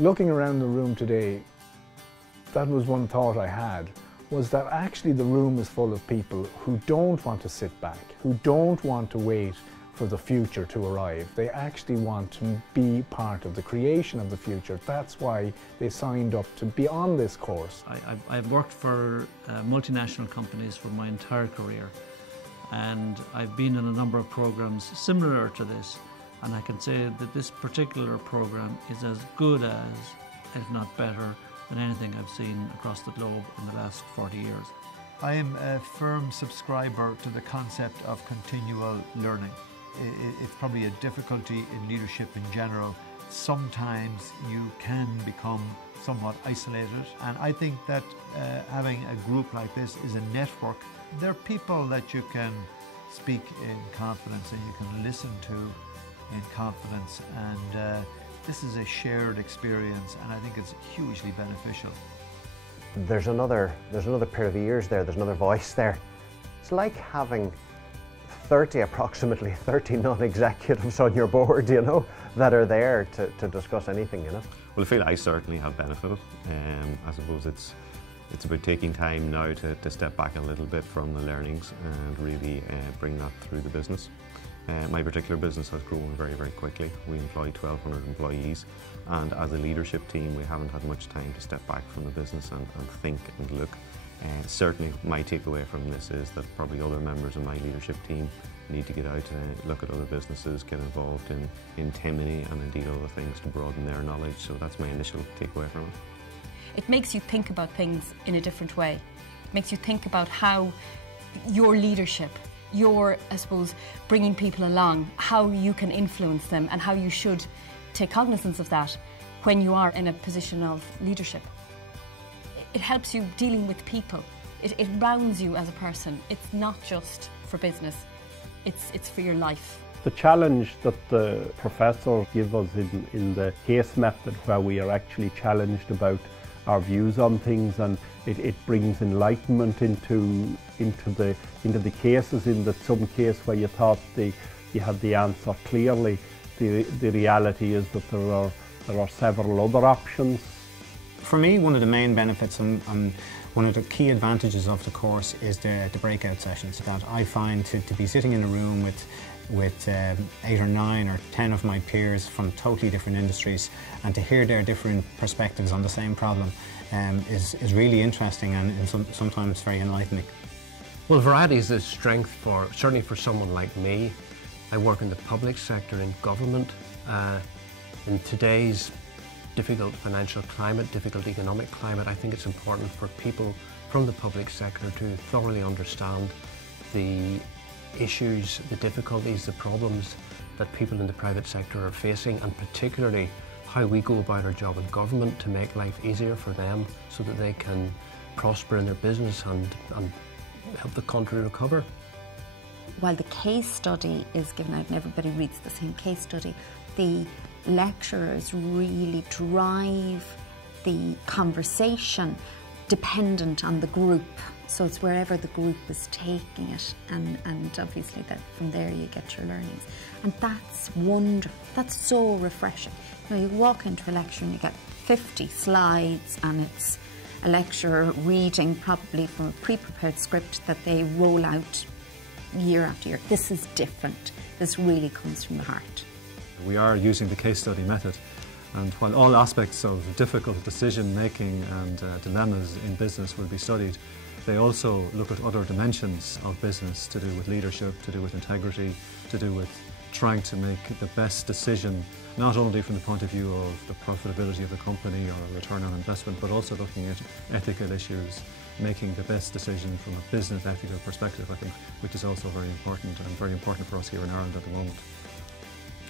Looking around the room today, that was one thought I had, was that actually the room is full of people who don't want to sit back, who don't want to wait for the future to arrive. They actually want to be part of the creation of the future. That's why they signed up to be on this course. I've worked for multinational companies for my entire career, and I've been in a number of programs similar to this, and I can say that this particular program is as good as, if not better, than anything I've seen across the globe in the last 40 years. I am a firm subscriber to the concept of continual learning. It's probably a difficulty in leadership in general. Sometimes you can become somewhat isolated, and I think that having a group like this is a network. There are people that you can speak in confidence and you can listen to in confidence, and this is a shared experience, and I think it's hugely beneficial. There's another pair of ears there, there's another voice there. It's like having approximately 30 non-executives on your board, you know, that are there to discuss anything, you know. Well, I feel I certainly have benefited. I suppose it's about taking time now to step back a little bit from the learnings and really bring that through the business. My particular business has grown very, very quickly. We employ 1,200 employees, and as a leadership team we haven't had much time to step back from the business and think and look. Certainly my takeaway from this is that probably other members of my leadership team need to get out and look at other businesses, get involved in Timoney and indeed other things to broaden their knowledge. So that's my initial takeaway from it. It makes you think about things in a different way. It makes you think about how your leadership, your, I suppose, bringing people along, how you can influence them and how you should take cognizance of that when you are in a position of leadership. It helps you dealing with people. It rounds you as a person. It's not just for business, it's for your life. The challenge that the professors give us in the case method, where we are actually challenged about our views on things, and it brings enlightenment into the cases. In that some case where you thought you had the answer clearly, the reality is that there are several other options. For me, one of the main benefits and one of the key advantages of the course is the breakout sessions. That I find to be sitting in a room with 8 or 9 or 10 of my peers from totally different industries, and to hear their different perspectives on the same problem is really interesting and sometimes very enlightening. Well, variety is a strength certainly for someone like me. I work in the public sector, in government. In today's difficult financial climate, difficult economic climate, I think it's important for people from the public sector to thoroughly understand the issues, the difficulties, the problems that people in the private sector are facing, and particularly how we go about our job in government to make life easier for them so that they can prosper in their business and help the country recover. While the case study is given out and everybody reads the same case study, the lecturers really drive the conversation dependent on the group. So it's wherever the group is taking it, and obviously that from there you get your learnings. And that's wonderful, that's so refreshing. You know, you walk into a lecture and you get 50 slides, and it's a lecturer reading probably from a pre-prepared script that they roll out year after year. This is different. This really comes from the heart. We are using the case study method, and while all aspects of difficult decision making and dilemmas in business will be studied, they also look at other dimensions of business to do with leadership, to do with integrity, to do with trying to make the best decision, not only from the point of view of the profitability of the company or return on investment, but also looking at ethical issues, making the best decision from a business ethical perspective, I think, which is also very important, and very important for us here in Ireland at the moment.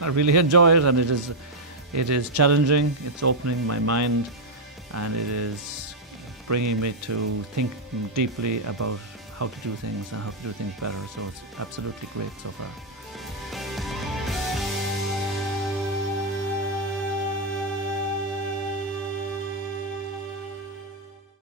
I really enjoy it, and it is challenging, it's opening my mind, and it is bringing me to think deeply about how to do things and how to do things better. So it's absolutely great so far.